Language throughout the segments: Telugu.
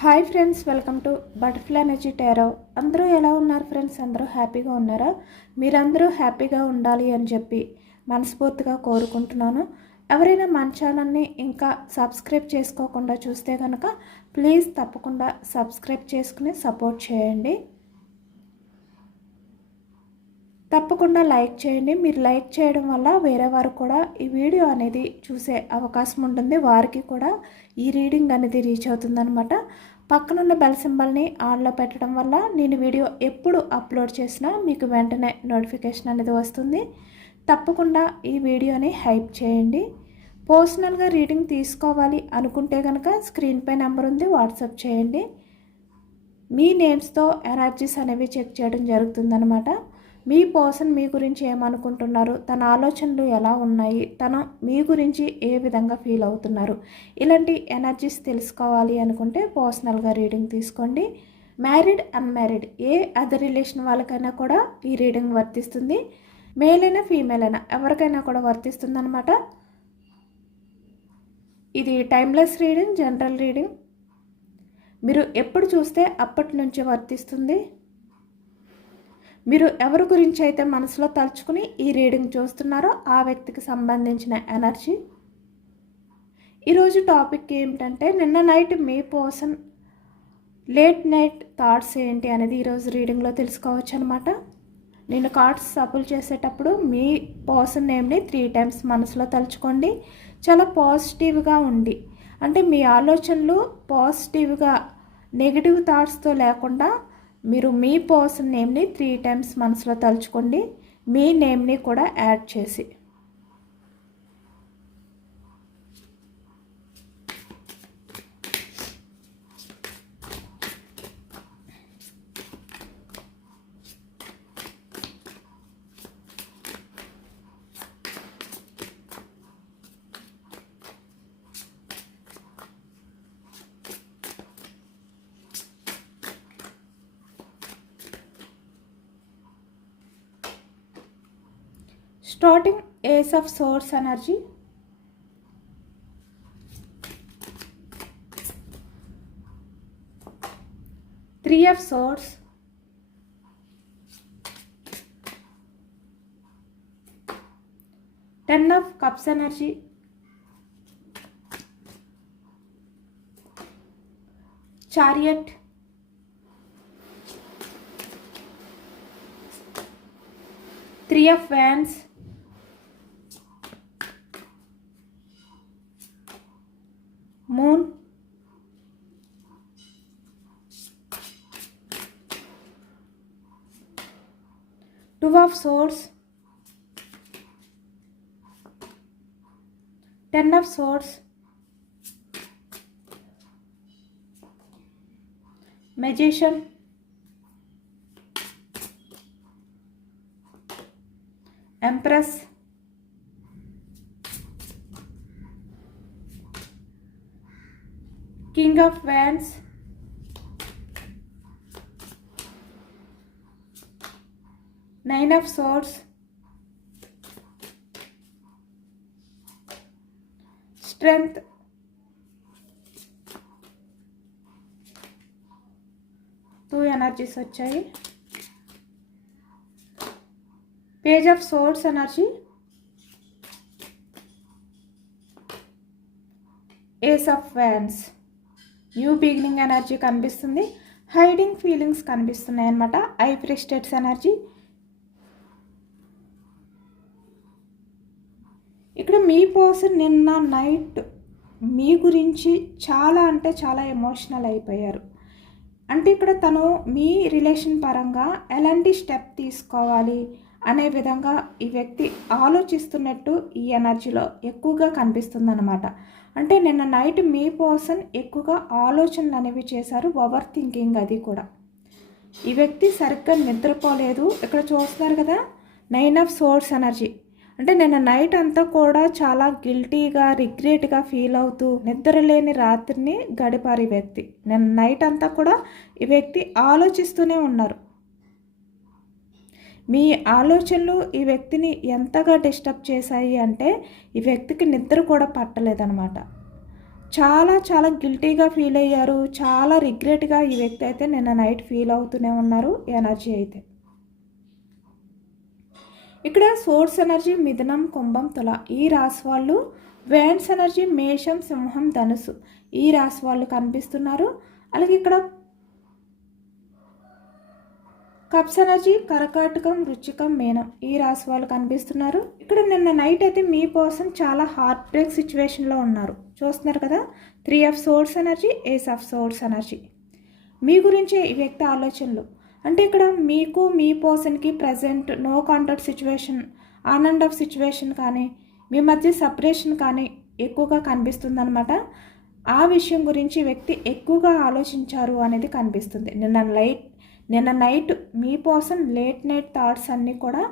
Hi friends, welcome to butterfly energy tarot. అందరూ ఎలా ఉన్నారు ఫ్రెండ్స్? అందరూ హ్యాపీగా ఉన్నారా? మీరందరూ హ్యాపీగా ఉండాలి అని చెప్పి మనస్ఫూర్తిగా కోరుకుంటున్నాను. ఎవరైనా మన ఛానల్ని ఇంకా సబ్స్క్రైబ్ చేసుకోకుండా చూస్తే కనుక ప్లీజ్ తప్పకుండా సబ్స్క్రైబ్ చేసుకుని సపోర్ట్ చేయండి. తప్పకుండా లైక్ చేయండి. మీరు లైక్ చేయడం వల్ల వేరే వారు కూడా ఈ వీడియో అనేది చూసే అవకాశం ఉంటుంది. వారికి కూడా ఈ రీడింగ్ అనేది రీచ్ అవుతుందన్నమాట. పక్కనున్న బెల్ సింబల్ని ఆన్లో పెట్టడం వల్ల నేను వీడియో ఎప్పుడు అప్లోడ్ చేసినా మీకు వెంటనే నోటిఫికేషన్ అనేది వస్తుంది. తప్పకుండా ఈ వీడియోని హైప్ చేయండి. పర్సనల్గా రీడింగ్ తీసుకోవాలి అనుకుంటే కనుక స్క్రీన్పై నెంబర్ ఉంది, వాట్సాప్ చేయండి. మీ నేమ్స్తో ఎనర్జీస్ అనేవి చెక్ చేయడం జరుగుతుందన్నమాట. మీ పర్సన్ మీ గురించి ఏమనుకుంటున్నారు, తన ఆలోచనలు ఎలా ఉన్నాయి, తను మీ గురించి ఏ విధంగా ఫీల్ అవుతున్నారు, ఇలాంటి ఎనర్జీస్ తెలుసుకోవాలి అనుకుంటే పర్సనల్గా రీడింగ్ తీసుకోండి. మ్యారీడ్, అన్మ్యారీడ్ ఏ అదర్ రిలేషన్ వాళ్ళకైనా కూడా ఈ రీడింగ్ వర్తిస్తుంది. మేల్ అయినా ఫీమేల్ అయినా ఎవరికైనా కూడా వర్తిస్తుంది అనమాట. ఇది టైమ్లెస్ రీడింగ్, జనరల్ రీడింగ్. మీరు ఎప్పుడు చూస్తే అప్పటి నుంచి వర్తిస్తుంది. మీరు ఎవరి గురించి అయితే మనసులో తలుచుకుని ఈ రీడింగ్ చూస్తున్నారో ఆ వ్యక్తికి సంబంధించిన ఎనర్జీ. ఈరోజు టాపిక్ ఏమిటంటే, నిన్న నైట్ మీ పర్సన్ లేట్ నైట్ థాట్స్ ఏంటి అనేది ఈరోజు రీడింగ్లో తెలుసుకోవచ్చు అనమాట. నేను కార్డ్స్ సఫల్ చేసేటప్పుడు మీ పర్సన్ నేమ్ని 3 times మనసులో తలుచుకోండి. చాలా పాజిటివ్గా ఉండి, అంటే మీ ఆలోచనలు పాజిటివ్గా నెగిటివ్ థాట్స్తో లేకుండా మీరు మీ పర్సన్ నేమ్ని 3 times మనసులో తలుచుకోండి, మీ నేమ్ని కూడా యాడ్ చేసి. Starting Ace of Swords energy, Three of Swords, Ten of Cups energy, Chariot, Three of Wands, Moon, Two of Swords, Ten of Swords, Magician, Empress, King of Wands, Nine of Swords, Strength, Two energies వచ్చాయి. Page of Swords energy, Ace of Wands, new beginning energy కనిపిస్తుంది. హైడింగ్ ఫీలింగ్స్ కనిపిస్తున్నాయి అన్నమాట. High priestess energy. ఇక్కడ మీ పర్సన్ నిన్న నైట్ మీ గురించి చాలా అంటే చాలా ఎమోషనల్ అయిపోయారు. అంటే ఇక్కడ తను మీ రిలేషన్ పరంగా ఎలాంటి స్టెప్ తీసుకోవాలి అనే విధంగా ఈ వ్యక్తి ఆలోచిస్తున్నట్టు ఈ ఎనర్జీలో ఎక్కువగా కనిపిస్తుంది అన్నమాట. అంటే నిన్న నైట్ మీ పర్సన్ ఎక్కువగా ఆలోచనలు అనేవి చేశారు, ఓవర్ థింకింగ్. అది కూడా ఈ వ్యక్తి సరిగ్గా నిద్రపోలేదు. ఇక్కడ చూస్తున్నారు కదా, 9 of Swords ఎనర్జీ. అంటే నిన్న నైట్ అంతా కూడా చాలా గిల్టీగా, రిగ్రెట్గా ఫీల్ అవుతూ నిద్రలేని రాత్రిని గడిపారు ఈ వ్యక్తి. నిన్న నైట్ అంతా కూడా ఈ వ్యక్తి ఆలోచిస్తూనే ఉన్నారు. మీ ఆలోచనలు ఈ వ్యక్తిని ఎంతగా డిస్టర్బ్ చేశాయి అంటే ఈ వ్యక్తికి నిద్ర కూడా పట్టలేదన్నమాట. చాలా చాలా గిల్టీగా ఫీల్ అయ్యారు, చాలా రిగ్రెట్గా ఈ వ్యక్తి అయితే నిన్న నైట్ ఫీల్ అవుతూనే ఉన్నారు ఎనర్జీ అయితే. ఇక్కడ సోర్స్ ఎనర్జీ మిథునం, కుంభం, తుల ఈ రాశి వాళ్ళు, వేన్స్ ఎనర్జీ మేషం, సింహం, ధనుసు ఈ రాశి వాళ్ళు కనిపిస్తున్నారు. అలాగే ఇక్కడ కప్స్ ఎనర్జీ కర్కాటకం, వృశ్చికం, మీనం ఈ రాశి వాళ్ళు కనిపిస్తున్నారు. ఇక్కడ నిన్న నైట్ అయితే మీ పర్సన్ చాలా హార్ట్ బ్రేక్ సిచ్యువేషన్లో ఉన్నారు. చూస్తున్నారు కదా, 3 of swords energy, ace of swords energy. మీ గురించే ఈ వ్యక్తి ఆలోచనలు. అంటే ఇక్కడ మీకు మీ పర్సన్కి present no contact situation, on and off situation కానీ, మీ మధ్య సపరేషన్ కానీ ఎక్కువగా కనిపిస్తుందన్నమాట. ఆ విషయం గురించి వ్యక్తి ఎక్కువగా ఆలోచించారు అనేది కనిపిస్తుంది. నిన్న నైట్ మీ పర్సన్ లేట్ నైట్ థాట్స్ అన్నీ కూడా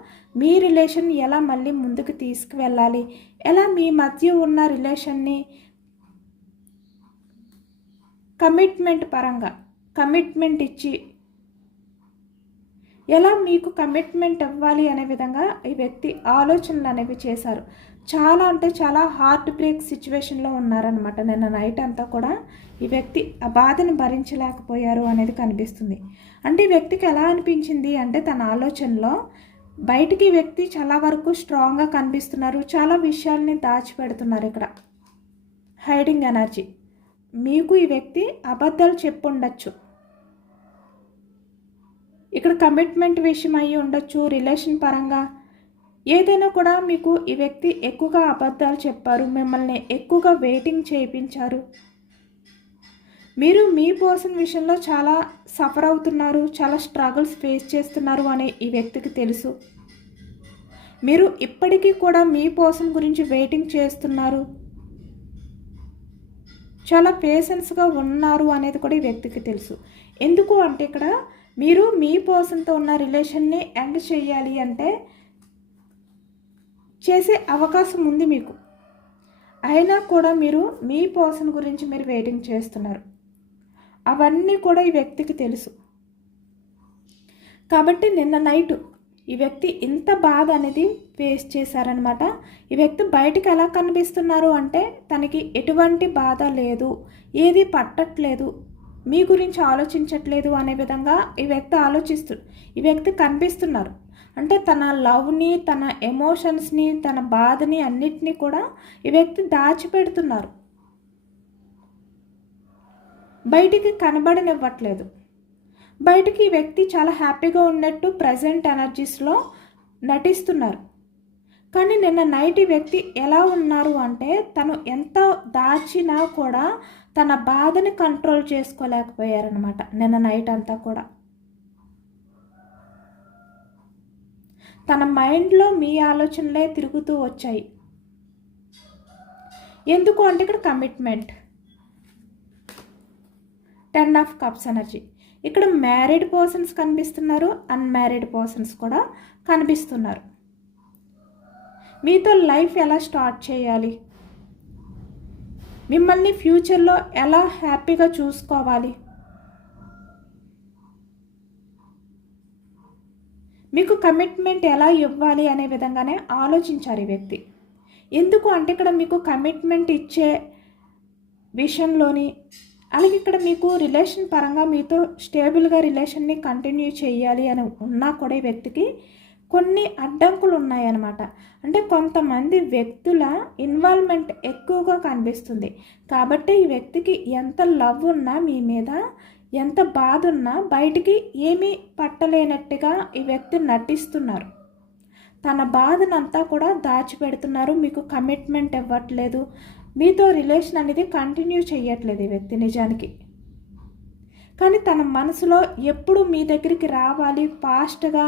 మీ రిలేషన్ ఎలా మళ్ళీ ముందుకు తీసుకువెళ్ళాలి, ఎలా మీ మధ్య ఉన్న రిలేషన్ని కమిట్మెంట్ పరంగా కమిట్మెంట్ ఇచ్చి ఎలా మీకు కమిట్మెంట్ ఇవ్వాలి అనే విధంగా ఈ వ్యక్తి ఆలోచనలు అనేవి చేశారు. చాలా అంటే చాలా హార్ట్ బ్రేక్ సిచ్యువేషన్లో ఉన్నారనమాట. నిన్న నైట్ అంతా కూడా ఈ వ్యక్తి ఆ బాధను భరించలేకపోయారు అనేది కనిపిస్తుంది. అంటే ఈ వ్యక్తికి ఎలా అనిపించింది అంటే తన ఆలోచనలో బయటికి ఈ వ్యక్తి చాలా వరకు స్ట్రాంగ్గా కనిపిస్తున్నారు, చాలా విషయాల్ని దాచిపెడుతున్నారు. ఇక్కడ హైడింగ్ ఎనర్జీ. మీకు ఈ వ్యక్తి అబద్ధాలు చెప్పుండొచ్చు, ఇక్కడ కమిట్మెంట్ విషయం అయ్యి ఉండొచ్చు, రిలేషన్ పరంగా ఏదైనా కూడా మీకు ఈ వ్యక్తి ఎక్కువగా అబద్ధాలు చెప్పారు, మిమ్మల్ని ఎక్కువగా వెయిటింగ్ చేయించారు. మీరు మీ పర్సన్ విషయంలో చాలా సఫర్ అవుతున్నారు, చాలా స్ట్రగుల్స్ ఫేస్ చేస్తున్నారు అని ఈ వ్యక్తికి తెలుసు. మీరు ఇప్పటికీ కూడా మీ పర్సన్ గురించి వెయిటింగ్ చేస్తున్నారు, చాలా పేషెన్స్గా ఉన్నారు అనేది కూడా ఈ వ్యక్తికి తెలుసు. ఎందుకు అంటే ఇక్కడ మీరు మీ పర్సన్తో ఉన్న రిలేషన్ని ఎండ్ చేయాలి అంటే చేసే అవకాశం ఉంది మీకు, అయినా కూడా మీరు మీ పర్సన్ గురించి మీరు వెయిటింగ్ చేస్తున్నారు. అవన్నీ కూడా ఈ వ్యక్తికి తెలుసు. కాబట్టి నిన్న నైట్ ఈ వ్యక్తి ఇంత బాధ అనేది ఫేస్ చేశారనమాట. ఈ వ్యక్తి బయటికి ఎలా కనిపిస్తున్నారు అంటే తనకి ఎటువంటి బాధ లేదు, ఏది పట్టట్లేదు, మీ గురించి ఆలోచించట్లేదు అనే విధంగా ఈ వ్యక్తి కనిపిస్తున్నారు. అంటే తన లవ్ని, తన ఎమోషన్స్ని, తన బాధని అన్నిటినీ కూడా ఈ వ్యక్తి దాచిపెడుతున్నారు, బయటికి కనబడనివ్వట్లేదు. బయటికి ఈ వ్యక్తి చాలా హ్యాపీగా ఉన్నట్టు ప్రజెంట్ ఎనర్జీస్లో నటిస్తున్నారు. కానీ నిన్న నైట్ ఈ వ్యక్తి ఎలా ఉన్నారు అంటే తను ఎంత దాచినా కూడా తన బాధని కంట్రోల్ చేసుకోలేకపోయారనమాట. నిన్న నైట్ అంతా కూడా తన మైండ్లో మీ ఆలోచనలే తిరుగుతూ వచ్చాయి. ఎందుకు అంటే ఇక్కడ కమిట్మెంట్, 10 ఆఫ్ కప్స్ ఎనర్జీ. ఇక్కడ మ్యారీడ్ పర్సన్స్ కనిపిస్తున్నారు, అన్మ్యారీడ్ పర్సన్స్ కూడా కనిపిస్తున్నారు. మీతో లైఫ్ ఎలా స్టార్ట్ చేయాలి, మిమ్మల్ని ఫ్యూచర్లో ఎలా హ్యాపీగా చూసుకోవాలి, మీకు కమిట్మెంట్ ఎలా ఇవ్వాలి అనే విధంగానే ఆలోచించారు ఈ వ్యక్తి. ఎందుకు అంటే ఇక్కడ మీకు కమిట్మెంట్ ఇచ్చే విషయంలోని, అలాగే ఇక్కడ మీకు రిలేషన్ పరంగా మీతో స్టేబుల్గా రిలేషన్ని కంటిన్యూ చేయాలి అని ఉన్నా కూడా ఈ వ్యక్తికి కొన్ని అడ్డంకులు ఉన్నాయన్నమాట. అంటే కొంతమంది వ్యక్తుల ఇన్వాల్వ్మెంట్ ఎక్కువగా కనిపిస్తుంది. కాబట్టి ఈ వ్యక్తికి ఎంత లవ్ ఉన్నా మీ మీద, ఎంత బాధ ఉన్నా బయటికి ఏమీ పట్టలేనట్టుగా ఈ వ్యక్తి నటిస్తున్నారు. తన బాధనంతా కూడా దాచిపెడుతున్నారు, మీకు కమిట్మెంట్ ఇవ్వట్లేదు, మీతో రిలేషన్ అనేది కంటిన్యూ చేయట్లేదు ఈ వ్యక్తి నిజానికి. కానీ తన మనసులో ఎప్పుడు మీ దగ్గరికి రావాలి, ఫాస్ట్గా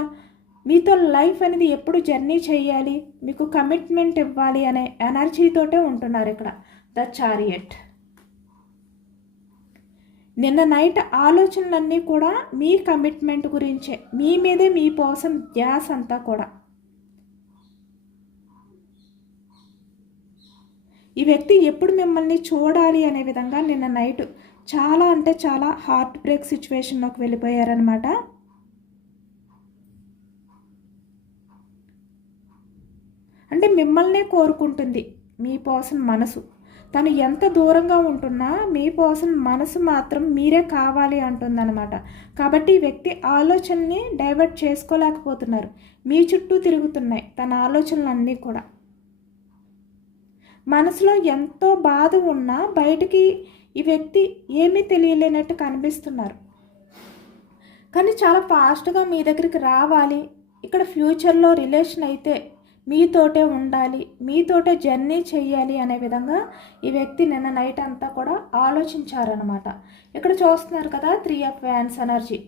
మీతో లైఫ్ అనేది ఎప్పుడు జర్నీ చేయాలి, మీకు కమిట్మెంట్ ఇవ్వాలి అనే ఎనర్జీతోటే ఉంటున్నారు ఇక్కడ ద చారియట్. నిన్న నైట్ ఆలోచనలన్నీ కూడా మీ కమిట్మెంట్ గురించే, మీ మీదే మీ పర్సన్ ధ్యాస అంతా కూడా. ఈ వ్యక్తి ఎప్పుడు మిమ్మల్ని చూడాలి అనే విధంగా నిన్న నైట్ చాలా అంటే చాలా హార్ట్ బ్రేక్ సిచ్యువేషన్లోకి వెళ్ళిపోయారనమాట. అంటే మిమ్మల్నే కోరుకుంటుంది మీ పర్సన్ మనసు. తను ఎంత దూరంగా ఉంటున్నా మీ పర్సన్ మనసు మాత్రం మీరే కావాలి అంటుందన్నమాట. కాబట్టి ఈ వ్యక్తి ఆలోచనని డైవర్ట్ చేసుకోలేకపోతున్నారు. మీ చుట్టూ తిరుగుతున్నాయి తన ఆలోచనలన్నీ కూడా. మనసులో ఎంతో బాధ ఉన్నా బయటికి ఈ వ్యక్తి ఏమీ తెలియలేనట్టు కనిపిస్తున్నారు. కానీ చాలా ఫాస్ట్గా మీ దగ్గరికి రావాలి, ఇక్కడ ఫ్యూచర్లో రిలేషన్ అయితే మీతోటే ఉండాలి, మీతోటే జర్నీ చెయ్యాలి అనే విధంగా ఈ వ్యక్తి నిన్న నైట్ అంతా కూడా ఆలోచించారనమాట. ఇక్కడ చూస్తున్నారు కదా 3 ఆఫ్ వ్యాండ్స్ ఎనర్జీ.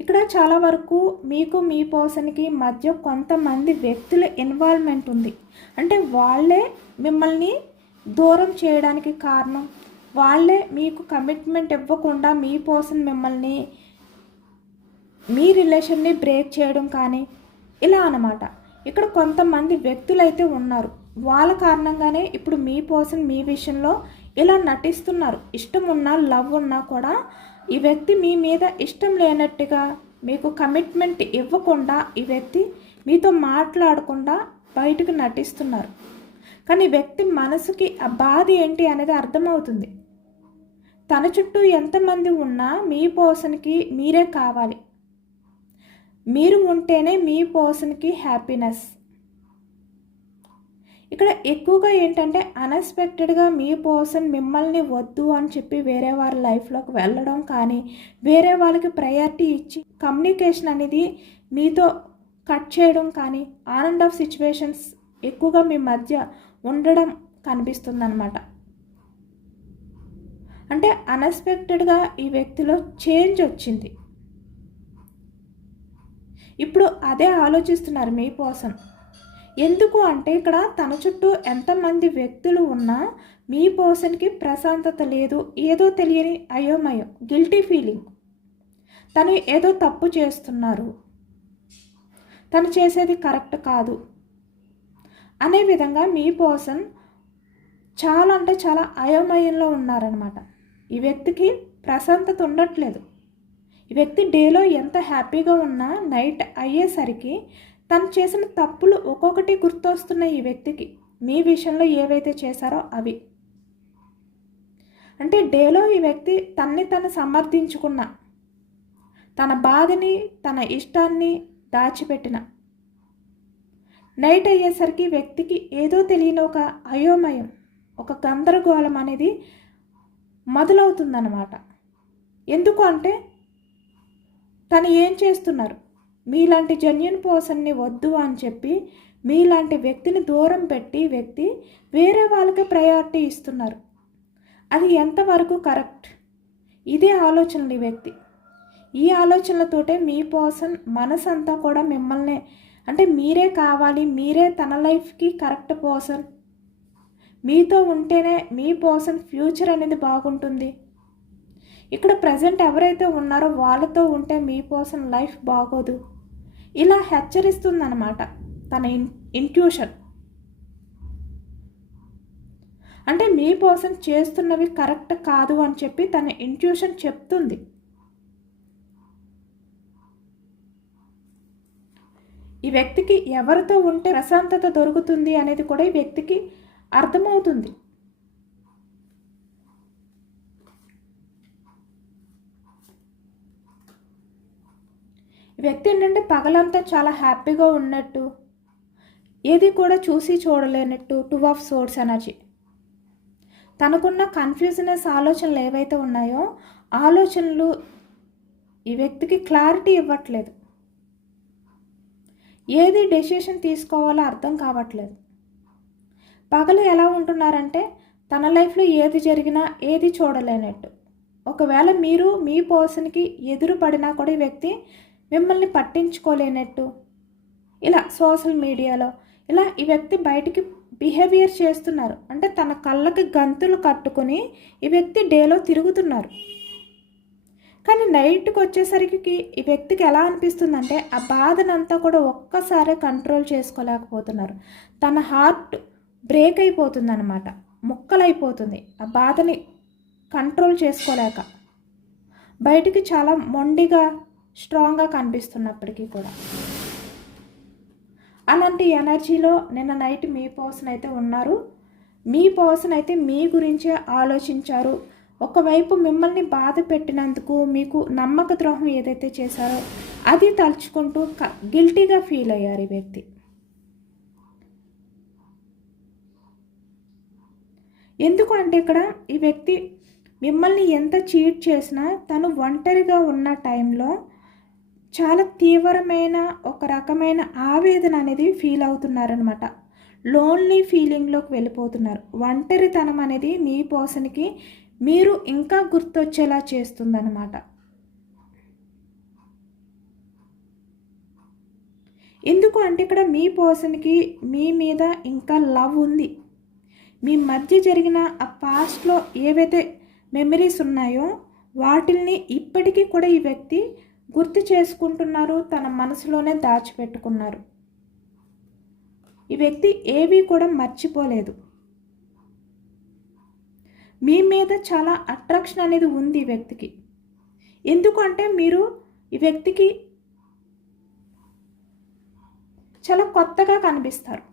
ఇక్కడ చాలా వరకు మీకు మీ పర్సన్కి మధ్య కొంతమంది వ్యక్తుల ఇన్వాల్వ్మెంట్ ఉంది. అంటే వాళ్ళే మిమ్మల్ని దూరం చేయడానికి కారణం, వాళ్ళే మీకు కమిట్మెంట్ ఇవ్వకుండా మీ పర్సన్ మిమ్మల్ని మీ రిలేషన్ని బ్రేక్ చేయడం కానీ ఇలా అన్నమాట. ఇక్కడ కొంతమంది వ్యక్తులు అయితే ఉన్నారు. వాళ్ళ కారణంగానే ఇప్పుడు మీ పర్సన్ మీ విషయంలో ఇలా నటిస్తున్నారు. ఇష్టం ఉన్నా లవ్ ఉన్నా కూడా ఈ వ్యక్తి మీ మీద ఇష్టం లేనట్టుగా మీకు కమిట్మెంట్ ఇవ్వకుండా ఈ వ్యక్తి మీతో మాట్లాడకుండా బయటకు నటిస్తున్నారు. కానీ ఈ వ్యక్తి మనసుకి ఆ బాధ ఏంటి అనేది అర్థమవుతుంది. తన చుట్టూ ఎంతమంది ఉన్నా మీ పర్సన్కి మీరే కావాలి, మీరు ఉంటేనే మీ పర్సన్కి హ్యాపీనెస్. ఇక్కడ ఎక్కువగా ఏంటంటే అన్ఎక్స్పెక్టెడ్గా మీ పర్సన్ మిమ్మల్ని వద్దు అని చెప్పి వేరే వారి లైఫ్లోకి వెళ్ళడం కానీ, వేరే వాళ్ళకి ప్రయారిటీ ఇచ్చి కమ్యూనికేషన్ అనేది మీతో కట్ చేయడం కానీ, ఆన్ అండ్ ఆఫ్ సిచ్యువేషన్స్ ఎక్కువగా మీ మధ్య ఉండడం కనిపిస్తుంది అన్నమాట. అంటే అన్ఎక్స్పెక్టెడ్గా ఈ వ్యక్తిలో చేంజ్ వచ్చింది. ఇప్పుడు అదే ఆలోచిస్తున్నారు మీ పర్సన్. ఎందుకు అంటే ఇక్కడ తన చుట్టూ ఎంతమంది వ్యక్తులు ఉన్నా మీ పర్సన్కి ప్రశాంతత లేదు, ఏదో తెలియని అయోమయం, గిల్టీ ఫీలింగ్, తను ఏదో తప్పు చేస్తున్నారు, తను చేసేది కరెక్ట్ కాదు అనే విధంగా మీ పర్సన్ చాలా అంటే చాలా అయోమయంలో ఉన్నారనమాట. ఈ వ్యక్తికి ప్రశాంతత ఉండట్లేదు. ఈ వ్యక్తి డేలో ఎంత హ్యాపీగా ఉన్నా నైట్ అయ్యేసరికి తను చేసిన తప్పులు ఒక్కొక్కటి గుర్తొస్తున్నాయి ఈ వ్యక్తికి, మీ విషయంలో ఏవైతే చేశారో అవి. అంటే డేలో ఈ వ్యక్తి తను సమర్థించుకున్న, తన బాధని తన ఇష్టాన్ని దాచిపెట్టిన, నైట్ అయ్యేసరికి వ్యక్తికి ఏదో తెలియని ఒక అయోమయం, ఒక గందరగోళం అనేది మొదలవుతుందన్నమాట. ఎందుకు అంటే తను ఏం చేస్తున్నారు, మీలాంటి జెన్యూన్ పర్సన్ని వద్దు అని చెప్పి మీలాంటి వ్యక్తిని దూరం పెట్టి వ్యక్తి వేరే వాళ్ళకి ప్రయారిటీ ఇస్తున్నారు. అది ఎంతవరకు కరెక్ట్? ఇదే ఆలోచనలు ఈ వ్యక్తి. ఈ ఆలోచనలతోటే మీ పర్సన్ మనసంతా కూడా మిమ్మల్ని, అంటే మీరే కావాలి, మీరే తన లైఫ్కి కరెక్ట్ పర్సన్, మీతో ఉంటేనే మీ పర్సన్ ఫ్యూచర్ అనేది బాగుంటుంది, ఇక్కడ ప్రజెంట్ ఎవరైతే ఉన్నారో వాళ్ళతో ఉంటే మీ పర్సన్ లైఫ్ బాగోదు, ఇలా హెచ్చరిస్తుందన్నమాట తన ఇంట్యూషన్. అంటే మీ పర్సన్ చేస్తున్నవి కరెక్ట్ కాదు అని చెప్పి తన ఇంట్యూషన్ చెప్తుంది. ఈ వ్యక్తికి ఎవరితో ఉంటే ప్రశాంతత దొరుకుతుంది అనేది కూడా ఈ వ్యక్తికి అర్థమవుతుంది. ఈ వ్యక్తి ఏంటంటే పగలంతా చాలా హ్యాపీగా ఉన్నట్టు, ఏది కూడా చూసి చూడలేనట్టు, 2 ఆఫ్ సోర్డ్స్ ఎనర్జీ. తనకున్న కన్ఫ్యూజనెస్ ఆలోచనలు ఏవైతే ఉన్నాయో ఆలోచనలు ఈ వ్యక్తికి క్లారిటీ ఇవ్వట్లేదు, ఏది డెసిషన్ తీసుకోవాలో అర్థం కావట్లేదు. పగలు ఎలా ఉంటున్నారంటే తన లైఫ్లో ఏది జరిగినా ఏది చూడలేనట్టు. ఒకవేళ మీరు మీ పర్సన్కి ఎదురు పడినా కూడా ఈ వ్యక్తి మిమ్మల్ని పట్టించుకోలేనట్టు, ఇలా సోషల్ మీడియాలో ఇలా ఈ వ్యక్తి బయటికి బిహేవియర్ చేస్తున్నారు. అంటే తన కళ్ళకి గంతులు కట్టుకొని ఈ వ్యక్తి డేలో తిరుగుతున్నారు. కానీ నైట్కి వచ్చేసరికి ఈ వ్యక్తికి ఎలా అనిపిస్తుందంటే ఆ బాధనంతా కూడా ఒక్కసారే కంట్రోల్ చేసుకోలేకపోతున్నారు. తన హార్ట్ బ్రేక్ అయిపోతుంది అన్నమాట, ముక్కలైపోతుంది. ఆ బాధని కంట్రోల్ చేసుకోలేక బయటికి చాలా మొండిగా స్ట్రాంగ్గా కనిపిస్తున్నప్పటికీ కూడా అలాంటి ఎనర్జీలో నిన్న నైట్ మీ పర్సన్ అయితే ఉన్నారు. మీ పర్సన్ అయితే మీ గురించే ఆలోచించారు. ఒకవైపు మిమ్మల్ని బాధ పెట్టినందుకు మీకు నమ్మక ద్రోహం ఏదైతే చేశారో అది తలుచుకుంటూ గిల్టీగా ఫీల్ అయ్యారు ఈ వ్యక్తి. ఎందుకు అంటే ఇక్కడ ఈ వ్యక్తి మిమ్మల్ని ఎంత చీట్ చేసినా తను ఒంటరిగా ఉన్న టైంలో చాలా తీవ్రమైన ఒక రకమైన ఆవేదన అనేది ఫీల్ అవుతున్నారనమాట. లోన్లీ ఫీలింగ్లోకి వెళ్ళిపోతున్నారు. ఒంటరితనం అనేది మీ పర్సన్కి మీరు ఇంకా గుర్తొచ్చేలా చేస్తుందన్నమాట. ఎందుకు అంటే ఇక్కడ మీ పర్సన్కి మీ మీద ఇంకా లవ్ ఉంది. మీ మధ్య జరిగిన ఆ పాస్ట్లో ఏవైతే మెమరీస్ ఉన్నాయో వాటిల్ని ఇప్పటికీ కూడా ఈ వ్యక్తి గుర్తు చేసుకుంటున్నారు, తన మనసులోనే దాచిపెట్టుకున్నారు. ఈ వ్యక్తి ఏవి కూడా మర్చిపోలేదు. మీ మీద చాలా అట్రాక్షన్ అనేది ఉంది ఈ వ్యక్తికి. ఎందుకంటే మీరు ఈ వ్యక్తికి చాలా కొత్తగా కనిపిస్తారు.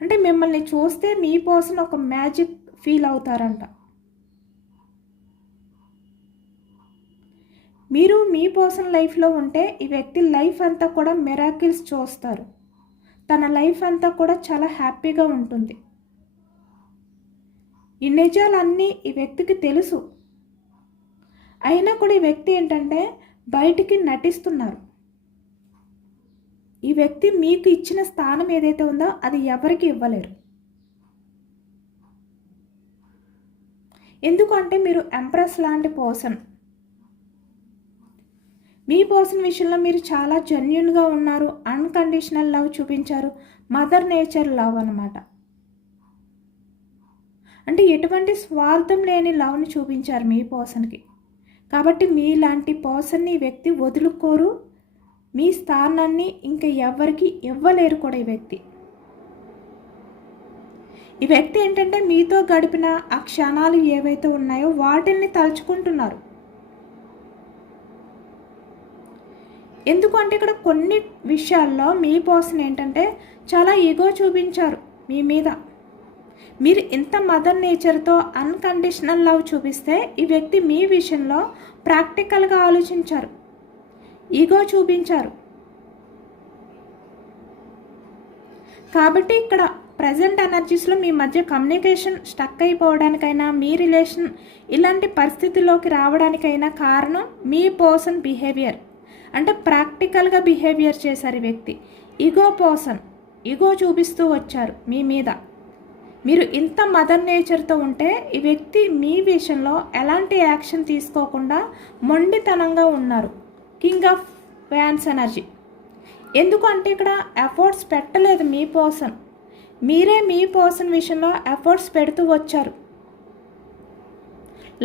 అంటే మిమ్మల్ని చూస్తే మీ పర్సన్ ఒక మ్యాజిక్ ఫీల్ అవుతారంట. మీరు మీ పర్సన్ లైఫ్లో ఉంటే ఈ వ్యక్తి లైఫ్ అంతా కూడా మిరాకిల్స్ చూస్తారు. తన లైఫ్ అంతా కూడా చాలా హ్యాపీగా ఉంటుంది. ఈ నిజాలన్నీ ఈ వ్యక్తికి తెలుసు. అయినా కూడా ఈ వ్యక్తి ఏంటంటే బయటికి నటిస్తున్నారు. ఈ వ్యక్తి మీకు ఇచ్చిన స్థానం ఏదైతే ఉందో అది ఎవరికి ఇవ్వలేరు. ఎందుకంటే మీరు ఎంప్రెస్ లాంటి పర్సన్. మీ పర్సన్ విషయంలో మీరు చాలా జెన్యూన్గా ఉన్నారు. అన్కండిషనల్ లవ్ చూపించారు. మదర్ నేచర్ లవ్ అన్నమాట. అంటే ఎటువంటి స్వార్థం లేని లవ్ని చూపించారు మీ పర్సన్కి. కాబట్టి మీలాంటి పర్సన్ని ఈ వ్యక్తి వదులుకోరు. మీ స్థానాన్ని ఇంకా ఎవరికి ఇవ్వలేరు కూడా ఈ వ్యక్తి. ఈ వ్యక్తి ఏంటంటే మీతో గడిపిన ఆ క్షణాలు ఏవైతే ఉన్నాయో వాటిని తలుచుకుంటున్నారు. ఎందుకంటే ఇక్కడ కొన్ని విషయాల్లో మీ పర్సన్ ఏంటంటే చాలా ఈగో చూపించారు మీ మీద. మీరు ఇంత మదర్ నేచర్తో అన్కండిషనల్ లవ్ చూపిస్తే ఈ వ్యక్తి మీ విషయంలో ప్రాక్టికల్గా ఆలోచించారు, ఈగో చూపించారు. కాబట్టి ఇక్కడ ప్రజెంట్ ఎనర్జీస్లో మీ మధ్య కమ్యూనికేషన్ స్టక్ అయిపోవడానికైనా మీ రిలేషన్ ఇలాంటి పరిస్థితిలోకి రావడానికైనా కారణం మీ పర్సన్ బిహేవియర్. అంటే ప్రాక్టికల్గా బిహేవియర్ చేశారు ఈ వ్యక్తి. ఈగో పర్సన్, ఈగో చూపిస్తూ వచ్చారు మీ మీద. మీరు ఇంత మదర్ నేచర్తో ఉంటే ఈ వ్యక్తి మీ విషయంలో ఎలాంటి యాక్షన్ తీసుకోకుండా మొండితనంగా ఉన్నారు. King of wands energy. ఎందుకంటే ఇక్కడ ఎఫర్ట్స్ పెట్టలేదు మీ పర్సన్. మీరే మీ పర్సన్ విషయంలో ఎఫర్ట్స్ పెడుతూ వచ్చారు.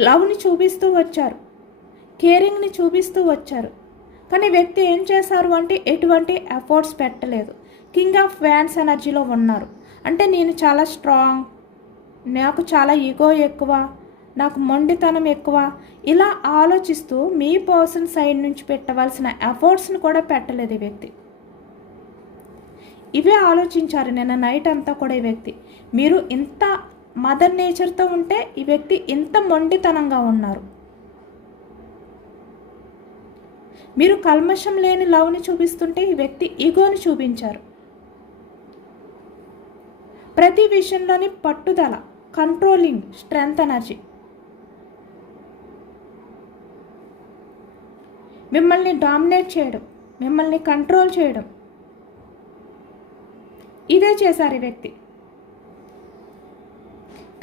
లవ్ని చూపిస్తూ వచ్చారు, కేరింగ్ని చూపిస్తూ వచ్చారు. కానీ వ్యక్తి ఏం చేశారు అంటే ఎటువంటి ఎఫర్ట్స్ పెట్టలేదు. కింగ్ ఆఫ్ వ్యాన్స్ ఎనర్జీలో ఉన్నారు. అంటే నేను చాలా స్ట్రాంగ్, నాకు చాలా ఈగో ఎక్కువ, నాకు మొండితనం ఎక్కువ, ఇలా ఆలోచిస్తూ మీ పర్సన్ సైడ్ నుంచి పెట్టవలసిన ఎఫర్ట్స్ని కూడా పెట్టలేదు ఈ వ్యక్తి. ఇవే ఆలోచించారు నిన్న నైట్ అంతా కూడా ఈ వ్యక్తి. మీరు ఇంత మదర్ నేచర్తో ఉంటే ఈ వ్యక్తి ఇంత మొండితనంగా ఉన్నారు. మీరు కల్మషం లేని లవ్ని చూపిస్తుంటే ఈ వ్యక్తి ఈగోని చూపించారు. ప్రతి విషయంలోని పట్టుదల, కంట్రోలింగ్, స్ట్రెంగ్త్ ఎనర్జీ. మిమ్మల్ని డామినేట్ చేయడం, మిమ్మల్ని కంట్రోల్ చేయడం, ఇదే చేశారు ఈ వ్యక్తి.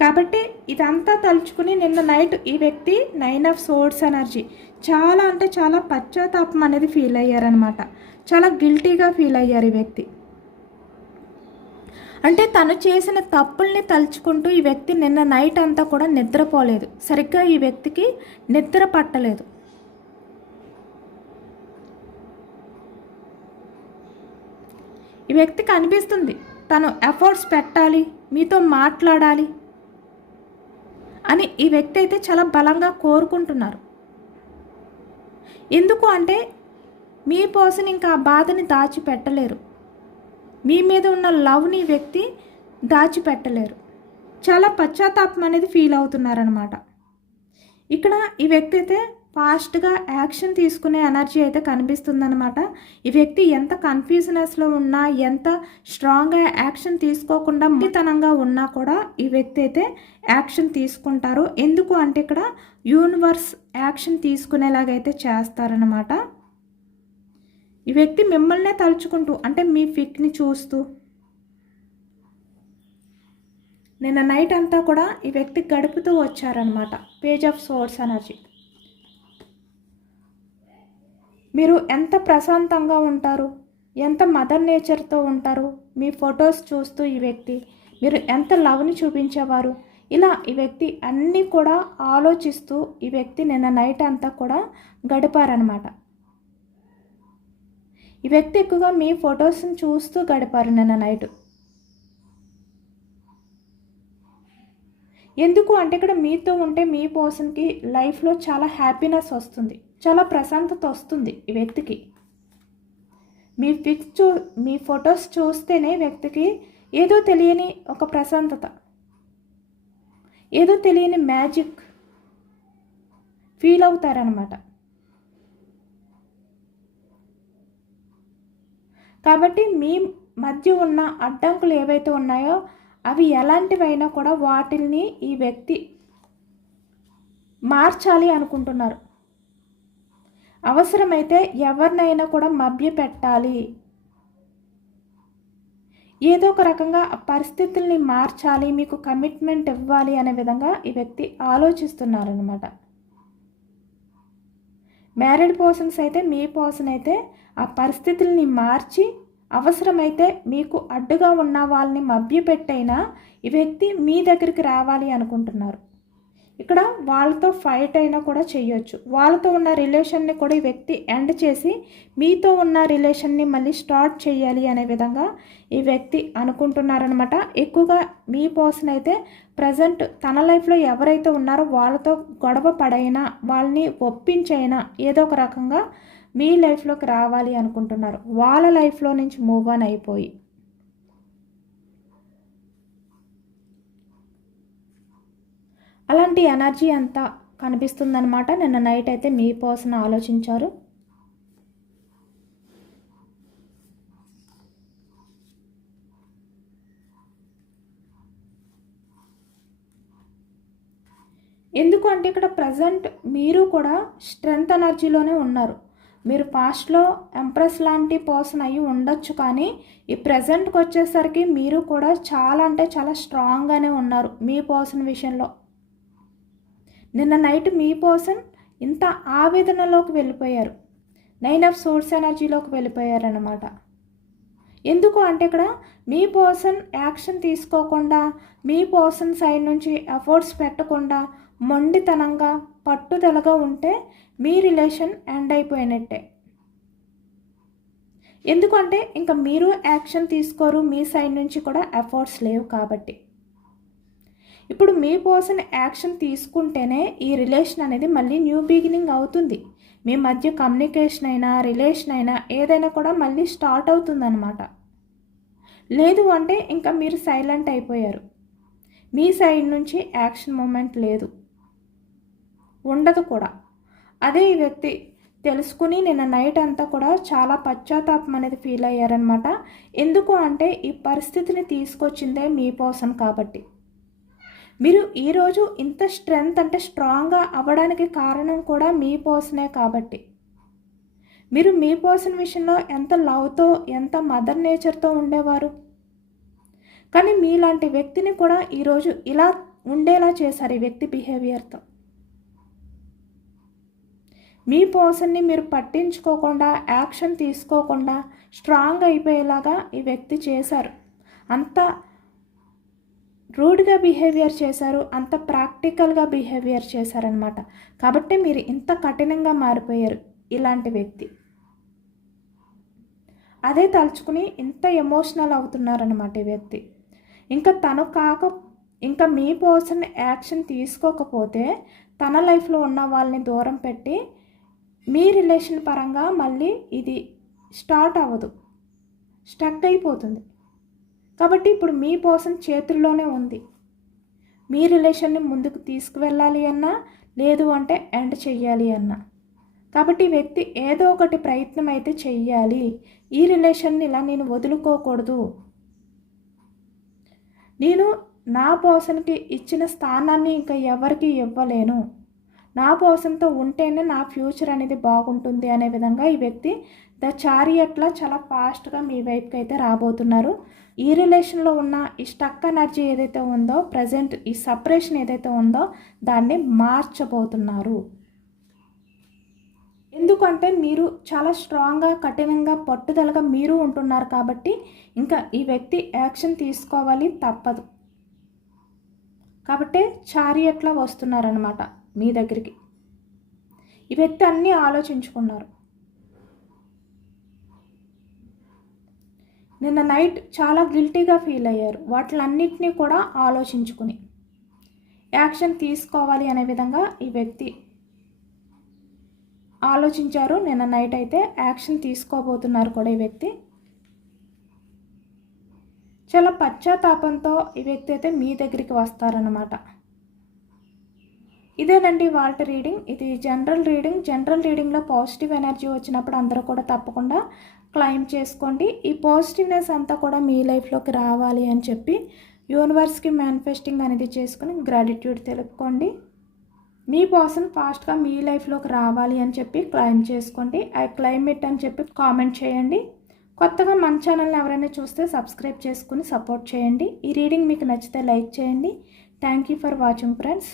కాబట్టి ఇదంతా తలుచుకుని నిన్న నైట్ ఈ వ్యక్తి 9 ఆఫ్ సోర్డ్స్ ఎనర్జీ చాలా అంటే చాలా పశ్చాత్తాపం అనేది ఫీల్ అయ్యారనమాట. చాలా గిల్టీగా ఫీల్ అయ్యారు ఈ వ్యక్తి. అంటే తను చేసిన తప్పుల్ని తలుచుకుంటూ ఈ వ్యక్తి నిన్న నైట్ అంతా కూడా నిద్రపోలేదు. సరిగ్గా ఈ వ్యక్తికి నిద్ర పట్టలేదు. ఈ వ్యక్తికి అనిపిస్తుంది తను ఎఫర్ట్స్ పెట్టాలి, మీతో మాట్లాడాలి అని ఈ వ్యక్తి అయితే చాలా బలంగా కోరుకుంటున్నారు. ఎందుకు అంటే మీ పర్సన్ ఇంకా ఆ బాధని దాచిపెట్టలేరు. మీ మీద ఉన్న లవ్ని వ్యక్తి దాచిపెట్టలేరు. చాలా పశ్చాత్తాపం అనేది ఫీల్ అవుతున్నారనమాట. ఇక్కడ ఈ వ్యక్తి అయితే ఫాస్ట్గా యాక్షన్ తీసుకునే ఎనర్జీ అయితే కనిపిస్తుందన్నమాట. ఈ వ్యక్తి ఎంత కన్ఫ్యూజనెస్లో ఉన్నా, ఎంత స్ట్రాంగ్గా యాక్షన్ తీసుకోకుండా మొండితనంగా ఉన్నా కూడా ఈ వ్యక్తి అయితే యాక్షన్ తీసుకుంటారు. ఎందుకు అంటే ఇక్కడ యూనివర్స్ యాక్షన్ తీసుకునేలాగైతే చేస్తారనమాట. ఈ వ్యక్తి మిమ్మల్నే తలుచుకుంటూ, అంటే మీ ఫిక్ని చూస్తూ నిన్న నైట్ అంతా కూడా ఈ వ్యక్తి గడుపుతూ వచ్చారనమాట. Page of swords energy. మీరు ఎంత ప్రశాంతంగా ఉంటారు, ఎంత మదర్ నేచర్తో ఉంటారు, మీ ఫొటోస్ చూస్తూ ఈ వ్యక్తి మీరు ఎంత లవ్ని చూపించేవారు, ఇలా ఈ వ్యక్తి అన్నీ కూడా ఆలోచిస్తూ ఈ వ్యక్తి నిన్న నైట్ అంతా కూడా గడిపారనమాట. ఈ వ్యక్తి ఎక్కువగా మీ ఫొటోస్ని చూస్తూ గడిపారు నిన్న నైట్. ఎందుకు అంటే ఇక్కడ మీతో ఉంటే మీ పర్సన్కి లైఫ్లో చాలా హ్యాపీనెస్ వస్తుంది, చాలా ప్రశాంతత వస్తుంది. ఈ వ్యక్తికి మీ ఫొటోస్ చూస్తేనే వ్యక్తికి ఏదో తెలియని ఒక ప్రశాంతత, ఏదో తెలియని మ్యాజిక్ ఫీల్ అవుతారనమాట. కాబట్టి మీ మధ్య ఉన్న అడ్డంకులు ఏవైతే ఉన్నాయో అవి ఎలాంటివైనా కూడా వాటిల్ని ఈ వ్యక్తి మార్చాలి అనుకుంటున్నారు. అవసరమైతే ఎవరినైనా కూడా మభ్యపెట్టాలి, ఏదో ఒక రకంగా పరిస్థితుల్ని మార్చాలి, మీకు కమిట్మెంట్ ఇవ్వాలి అనే విధంగా ఈ వ్యక్తి ఆలోచిస్తున్నారనమాట. మ్యారీడ్ పర్సన్స్ అయితే మీ పర్సన్ అయితే ఆ పరిస్థితుల్ని మార్చి అవసరమైతే మీకు అడ్డుగా ఉన్న వాళ్ళని మభ్యపెట్టైనా ఈ వ్యక్తి మీ దగ్గరికి రావాలి అనుకుంటున్నారు. ఇక్కడ వాళ్ళతో ఫైట్ అయినా కూడా చేయొచ్చు. వాళ్ళతో ఉన్న రిలేషన్ని కూడా ఈ వ్యక్తి ఎండ్ చేసి మీతో ఉన్న రిలేషన్ని మళ్ళీ స్టార్ట్ చేయాలి అనే విధంగా ఈ వ్యక్తి అనుకుంటున్నారనమాట. ఎక్కువగా మీ పర్సన్ అయితే ప్రజెంట్ తన లైఫ్లో ఎవరైతే ఉన్నారో వాళ్ళతో గొడవ పడైనా, వాళ్ళని ఒప్పించైనా ఏదో ఒక రకంగా మీ లైఫ్లోకి రావాలి అనుకుంటున్నారు, వాళ్ళ లైఫ్లో నుంచి మూవ్ ఆన్ అయిపోయి. అలాంటి ఎనర్జీ అంతా కనిపిస్తుందన్నమాట. నిన్న నైట్ అయితే మీ పర్సన్ ఆలోచించారు. ఎందుకు అంటే ఇక్కడ ప్రజెంట్ మీరు కూడా స్ట్రెంగ్త్ ఎనర్జీలోనే ఉన్నారు. మీరు పాస్ట్లో ఎంప్రెస్ లాంటి పర్సన్ అయ్యి ఉండొచ్చు, కానీ ఈ ప్రజెంట్కి వచ్చేసరికి మీరు కూడా చాలా అంటే చాలా స్ట్రాంగ్గానే ఉన్నారు మీ పర్సన్ విషయంలో. నిన్న నైట్ మీ పర్సన్ ఇంత ఆవేదనలోకి వెళ్ళిపోయారు, 9 ఆఫ్ సోర్స్ ఎనర్జీలోకి వెళ్ళిపోయారన్నమాట. ఎందుకు అంటే ఇక్కడ మీ పర్సన్ యాక్షన్ తీసుకోకుండా, మీ పర్సన్ సైడ్ నుంచి ఎఫర్ట్స్ పెట్టకుండా మొండితనంగా పట్టుదలగా ఉంటే మీ రిలేషన్ ఎండ్ అయిపోయినట్టే. ఎందుకంటే ఇంకా మీరు యాక్షన్ తీసుకోరు, మీ సైడ్ నుంచి కూడా ఎఫర్ట్స్ లేవు కాబట్టి. ఇప్పుడు మీ పర్సన్ యాక్షన్ తీసుకుంటేనే ఈ రిలేషన్ అనేది మళ్ళీ న్యూ బిగినింగ్ అవుతుంది. మీ మధ్య కమ్యూనికేషన్ అయినా, రిలేషన్ అయినా ఏదైనా కూడా మళ్ళీ స్టార్ట్ అవుతుందన్నమాట. లేదు అంటే ఇంకా మీరు సైలెంట్ అయిపోయారు, మీ సైడ్ నుంచి యాక్షన్ మూమెంట్ లేదు, ఉండదు కూడా. అదే ఈ వ్యక్తి తెలుసుకుని నిన్న నైట్ అంతా కూడా చాలా పశ్చాత్తాపం అనేది ఫీల్ అయ్యారనమాట. ఎందుకు అంటే ఈ పరిస్థితిని తీసుకొచ్చిందే మీ పర్సన్ కాబట్టి. మీరు ఈరోజు ఇంత స్ట్రెంగ్త్ అంటే స్ట్రాంగ్గా అవ్వడానికి కారణం కూడా మీ పర్సనే కాబట్టి. మీరు మీ పర్సన్ విషయంలో ఎంత లవ్తో, ఎంత మదర్ నేచర్తో ఉండేవారు, కానీ మీలాంటి వ్యక్తిని కూడా ఈరోజు ఇలా ఉండేలా చేశారు ఈ వ్యక్తి బిహేవియర్తో. మీ పర్సన్ని మీరు పట్టించుకోకుండా, యాక్షన్ తీసుకోకుండా స్ట్రాంగ్ అయిపోయేలాగా ఈ వ్యక్తి చేశారు. అంత రూడ్గా బిహేవియర్ చేశారు, అంత ప్రాక్టికల్గా బిహేవియర్ చేశారనమాట. కాబట్టి మీరు ఇంత కఠినంగా మారిపోయారు ఇలాంటి వ్యక్తి. అదే తలుచుకుని ఇంత ఎమోషనల్ అవుతున్నారనమాట ఈ వ్యక్తి. ఇంకా మీ పర్సన్ యాక్షన్ తీసుకోకపోతే తన లైఫ్లో ఉన్న వాళ్ళని దూరం పెట్టి మీ రిలేషన్ పరంగా మళ్ళీ ఇది స్టార్ట్ అవ్వదు, స్టక్ అయిపోతుంది. కాబట్టి ఇప్పుడు మీ పర్సన్ చేతుల్లోనే ఉంది. మీ రిలేషన్ని ముందుకు తీసుకువెళ్ళాలి అన్నా, లేదు అంటే ఎండ్ చెయ్యాలి అన్నా. కాబట్టి ఈ వ్యక్తి ఏదో ఒకటి ప్రయత్నం అయితే చెయ్యాలి. ఈ రిలేషన్ని ఇలా నేను వదులుకోకూడదు. నేను నా పర్సన్కి ఇచ్చిన స్థానాన్ని ఇంకా ఎవరికి ఇవ్వలేను. నా పర్సన్తో ఉంటేనే నా ఫ్యూచర్ అనేది బాగుంటుంది అనే విధంగా ఈ వ్యక్తి ద చారియట్లా చాలా ఫాస్ట్గా మీ వైపుకి అయితే రాబోతున్నారు. ఈ రిలేషన్లో ఉన్న ఈ స్టక్ ఎనర్జీ ఏదైతే ఉందో, ప్రజెంట్ ఈ సపరేషన్ ఏదైతే ఉందో దాన్ని మార్చబోతున్నారు. ఎందుకంటే మీరు చాలా స్ట్రాంగ్గా, కఠినంగా, పట్టుదలగా మీరు ఉంటున్నారు కాబట్టి ఇంకా ఈ వ్యక్తి యాక్షన్ తీసుకోవాలి, తప్పదు. కాబట్టి చారియట్లా వస్తున్నారనమాట మీ దగ్గరికి. ఈ వ్యక్తి అన్నీ ఆలోచించుకున్నారు. నిన్న నైట్ చాలా గిల్టీగా ఫీల్ అయ్యారు. వాటిలన్నింటినీ కూడా ఆలోచించుకుని యాక్షన్ తీసుకోవాలి అనే విధంగా ఈ వ్యక్తి ఆలోచించారు. నిన్న నైట్ అయితే యాక్షన్ తీసుకోబోతున్నారు కూడా ఈ వ్యక్తి. చాలా పశ్చాత్తాపంతో ఈ వ్యక్తి అయితే మీ దగ్గరికి వస్తారన్నమాట. ఇదేనండి వాళ్ళ రీడింగ్. ఇది జనరల్ రీడింగ్. జనరల్ రీడింగ్లో పాజిటివ్ ఎనర్జీ వచ్చినప్పుడు అందరూ కూడా తప్పకుండా క్లైమ్ చేసుకోండి. ఈ పాజిటివ్నెస్ అంతా కూడా మీ లైఫ్లోకి రావాలి అని చెప్పి యూనివర్స్కి మేనిఫెస్టింగ్ అనేది చేసుకుని గ్రాటిట్యూడ్ తెలుపుకోండి. మీ పర్సన్ ఫాస్ట్గా మీ లైఫ్లోకి రావాలి అని చెప్పి క్లైమ్ చేసుకోండి. ఐ క్లైమ్ ఇట్ అని చెప్పి కామెంట్ చేయండి. కొత్తగా మన ఛానల్ని ఎవరైనా చూస్తే సబ్స్క్రైబ్ చేసుకుని సపోర్ట్ చేయండి. ఈ రీడింగ్ మీకు నచ్చితే లైక్ చేయండి. Thank you for watching friends.